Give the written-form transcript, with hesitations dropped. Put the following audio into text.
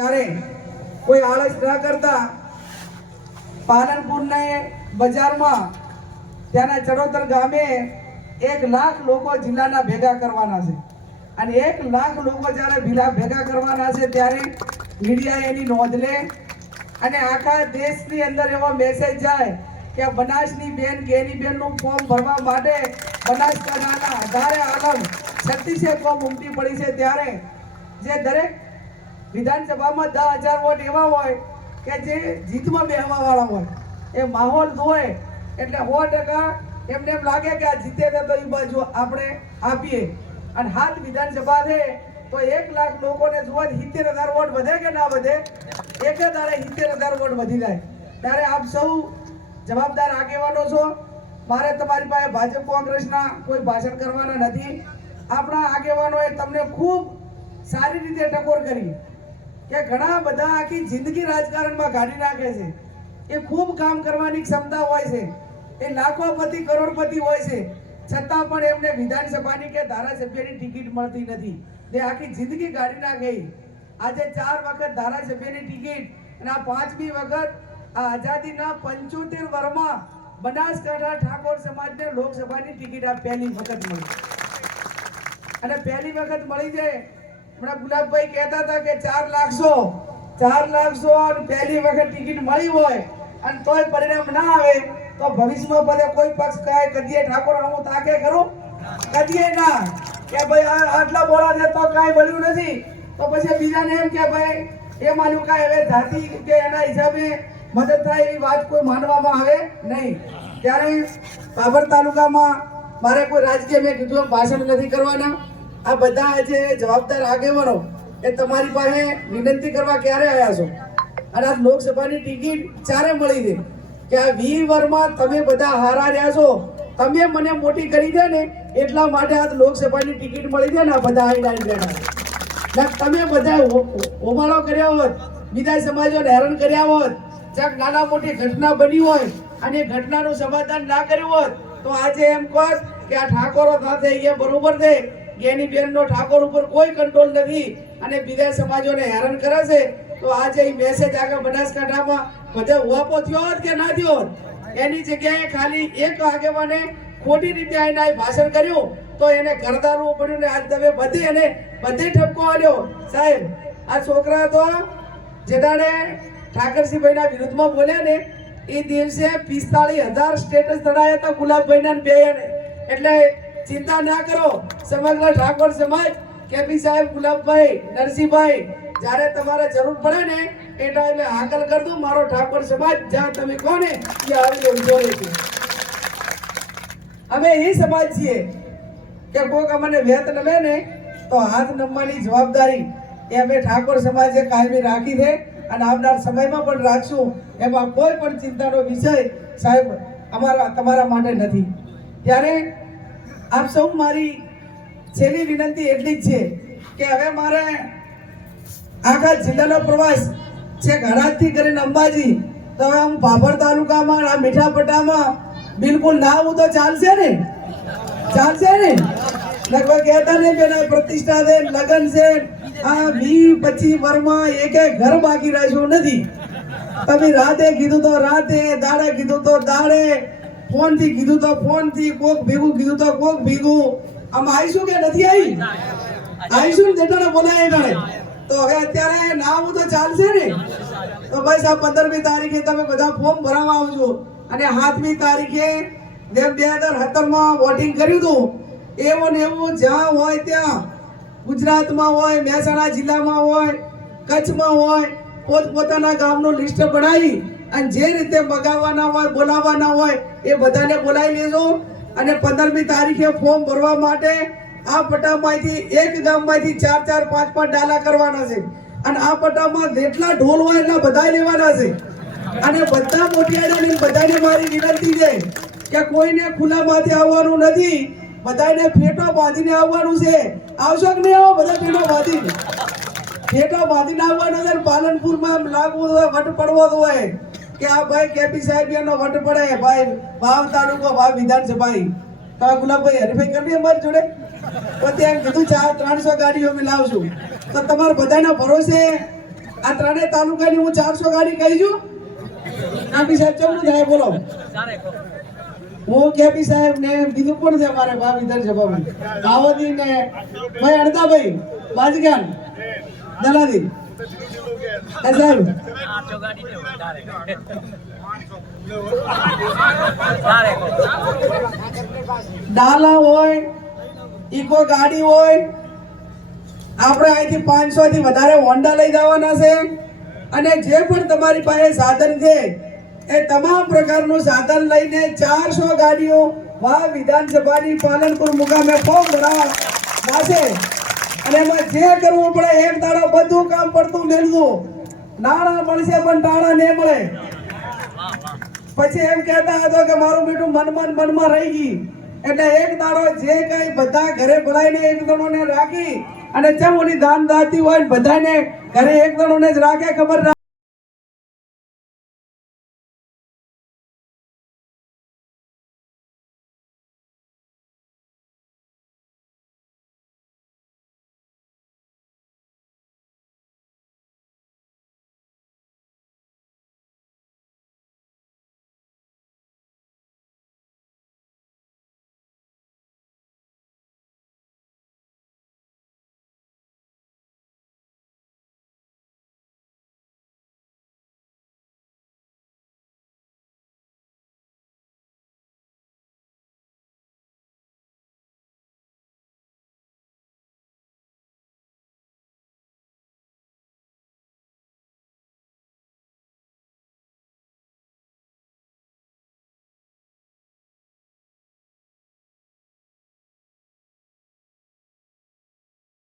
કોઈ આળસ ના કરતા પાલનપુરને બજારમાં ત્યાંના ચરોતર ગામે 1 લાખ લોકો જિલ્લાના ભેગા કરવાના છે અને 1 લાખ લોકો જ્યારે ભેગા કરવાના છે ત્યારે મીડિયા એની નોંધ લે અને આખા દેશની અંદર એવો મેસેજ જાય કે બનાસની બેન ગેની બેનનું ફોર્મ ભરવા માટે બનાસકાંઠાના આધારે આલમ 36 ફોર્મ ઉમટી પડી છે ત્યારે જે દરેક વિધાનસભામાં 10,000 વોટ એવા હોય કે જે જીતમાં બેહવા વાળા હોય એ માહોલ જોવે એટલે 100% એમને એમ લાગે કે આ જીતે તો એ બાજુ આપણે આપીએ અને 7 વિધાનસભા છે તો 1 લાખ લોકોને જોવા 70,000 વોટ વધે કે ના વધે? એક જ દાડે 70,000 વોટ વધી જાય ત્યારે આપ સૌ જવાબદાર આગેવાનો છો. મારે તમારી પાસે ભાજપ કોંગ્રેસના કોઈ ભાષણ કરવાના નથી. આપણા આગેવાનોએ તમને ખૂબ સારી રીતે ટકોર કરી કે ઘણા બધા આખી જિંદગી રાજકારણમાં કાઢી નાખે છે. એ ખૂબ કામ કરવાની ક્ષમતા હોય છે, એ લાખોપતિ કરોડપતિ હોય છે, છતાં પણ એમને વિધાનસભાની કે ધારાસભ્યની ટિકિટ મળતી નથી. તે આખી જિંદગી કાઢી નાખી. આજે 4 વખત ધારાસભ્યની ટિકિટ અને આ 5મી વખત આ આઝાદીના 75 વર્ષમાં બનાસકાંઠા ઠાકોર સમાજને લોકસભાની ટિકિટ આ પહેલી વખત મળી અને પહેલી વખત મળી જાય. હમણાં ગુલાબભાઈ કહેતા હતા કે 4 લાખ અને પહેલી વખત ટિકિટ મળી હોય અને તોય પરિણામ ના આવે તો ભવિષ્યમાં ભલે કોઈ પક્ષ કહે કદીએ ઠાકોર હું તાકે કરું કદીએ ના કે ભાઈ આટલા બોલા છે તો કાંઈ મળ્યું નથી તો પછી બીજાને એમ કે ભાઈ એ માન્યું કાંઈ હવે જાતિ કે એના હિસાબે મદદ થાય એવી વાત કોઈ માનવામાં આવે નહીં. ત્યારે બાબર તાલુકામાં મારે કોઈ રાજકીય મેં કીધું ભાષણ નથી કરવાના. આ બધા જે જવાબદાર આગેવાનો એ તમારી પાસે વિનંતી કરવા ક્યારે આવ્યા છો અને આ લોકસભાની ટિકિટ ચારે મળી છે કે આ 20 વર્ષમાં તમે બધા હારા રહ્યા છો, તમે મને મોટી કરી દે ને એટલા માટે આ લોકસભાની ટિકિટ મળી છે ને આ બધા આઈ બેઠા. તમે બધા હોમાળો કર્યા હોત, બીજા સમાજોને હેરાન કર્યા હોત, જ્યાં નાના મોટી ઘટના બની હોય અને એ ઘટનાનું સમાધાન ના કર્યું હોત તો આજે એમ કહો કે આ ઠાકોરો સાથે એ બરોબર છે, એની બેનનો ઠાકોર ઉપર કોઈ કંટ્રોલ નથી અને બીજા સમાજોને હેરાન કરે છે. તો આજે એ મેસેજ આગળ બનાસકાંઠામાં બધે ઉવાપો થયો હોત કે ના થયો હોત? એની જગ્યાએ ખાલી એક આગેવાને ખોટી રીતે આઈને ભાષણ કર્યું તો એને ઘરદારવું પડ્યું ને આજ તમે બધે ઠપકો આલ્યો. સાહેબ આ છોકરા તો જેદાને ઠાકરસિંહભાઈના વિરુદ્ધમાં બોલ્યા ને એ દિવસે 45,000 સ્ટેટસ ચડાયા હતા ગુલાબભાઈના બે એટલે ચિંતા ના કરો સમગ્ર ઠાકોર સમાજ કેપી સાહેબ, ગુલાબભાઈ, નરસિંહભાઈ જ્યારે તમારે જરૂર પડે ને એ ટાઈમે હાકલ કર દઉં. મારો ઠાકોર સમાજ જ્યાં તમે કહો ને ત્યાં આવીને ઉભો રહે છે. અમે એ સમાજ છીએ કે કોઈક અમને વેત નમે ને તો હાથ નમવાની જવાબદારી એ અમે ઠાકોર સમાજે કાયમી રાખી છે અને આવનાર સમયમાં પણ રાખશું. એમાં કોઈ પણ ચિંતાનો વિષય સાહેબ તમારા માટે નથી. ત્યારે આપ સૌ મારી છેલ્લી વિનંતી એટલી જ છે કે હવે મારે આખા જિલ્લાનો પ્રવાસ છે ઘડાથી કરીને અંબાજી, તો હવે હું ભાભર તાલુકામાં આ મીઠાપટ્ટામાં બિલકુલ ના આવું તો ચાલશે ને? લગભગ કહેતા ને પેલા પ્રતિષ્ઠા છે, લગ્ન છે, આ 20-25 વર્ષમાં એક ઘર બાકી રાખ્યું નથી. તમે રાતે કીધું તો રાતે, દાડે કીધું તો દાડે, ફોન થી કીધું તો ફોન થી, કોક ભેગું કીધું તો કોક ભેગું. આમ આવીશું કે નથી આવીશું ને જેટાને બોલાય ગણે તો હવે અત્યારે ના આવું તો ચાલશે ને? તો બસ આ 15મી તારીખે તમે બધા ફોર્મ ભરાવા આવજો અને 7મી તારીખે જેમ 2017માં વોટિંગ કર્યું હતું એવું ને એવું જ્યાં હોય ત્યાં ગુજરાતમાં હોય, મહેસાણા જિલ્લામાં હોય, કચ્છમાં હોય, પોતપોતાના ગામનું લિસ્ટ બનાવી અને જે રીતે મગાવવાના હોય, બોલાવવાના હોય એ બધાને બોલાવી લેજો અને 15મી તારીખે ફોર્મ ભરવા માટે આ પટ્ટામાંથી એક ગામમાંથી 4-4, 5-5 ડાલા કરવાના છે અને આ પટ્ટામાં જેટલા ઢોલ હોય એટલા બધા લેવાના છે અને બધા મોટિયાને બધાને મારી વિનંતી છે કે કોઈને ખુલ્લામાંથી આવવાનું નથી, બધાને ફેટો બાંધીને આવવાનું છે. આવશો કે નહીં આવો? બધા ફેટો બાંધીને આવવાનો છે. પાલનપુરમાં લાગવું હોય, વટ પડવો હોય કે આ ભાઈ કેપી સાહેબ એનો વટ પડે ભાઈ ભાવ તાલુકો ભાવ વિધાનસભા તો ગુલાબભાઈ હરીભાઈ કરવી અમારી જોડે તો ત્યાં કીધું 300 ગાડીઓ અમે લાવશું તો તમારા બધાના ભરોસે આ ત્રણેય તાલુકાની હું 400 ગાડી કહી છું. કેપી સાહેબ ચમનું થાય બોલો. હું કેપી સાહેબ ને બીજું કોણ છે મારે ભાવ વિધાનસભામાં કાવદી ને ભાઈ અડદાભાઈ બાજગાન દલાદી સાહેબ ડાલા હોય ઇકો ગાડી હોય આપણે અહીંથી 500 થી વધારે હોન્ડા લઈ જવાના છે અને જે પણ તમારી પાસે સાધન છે એ તમામ પ્રકારનું સાધન લઈને 400 ગાડીઓ વાવ વિધાનસભાની પાલનપુર મુકામે ફોર્મ ભરાવા છે અને એમાં જે કરવું પડે એક દાડો બધું કામ પડતું મેળવું નાણાં મળશે પણ ટાણા નહીં મળે. પછી એમ કહેતા હતો કે મારું બેટું મનમાં રહી ગઈ એટલે એક દાડો જે કઈ બધા ઘરે બોલાવીને એક જણોને રાખી અને ચમ ઓની દાન દાતી હોય બધાને ઘરે એક જણોને જ રાખે ખબર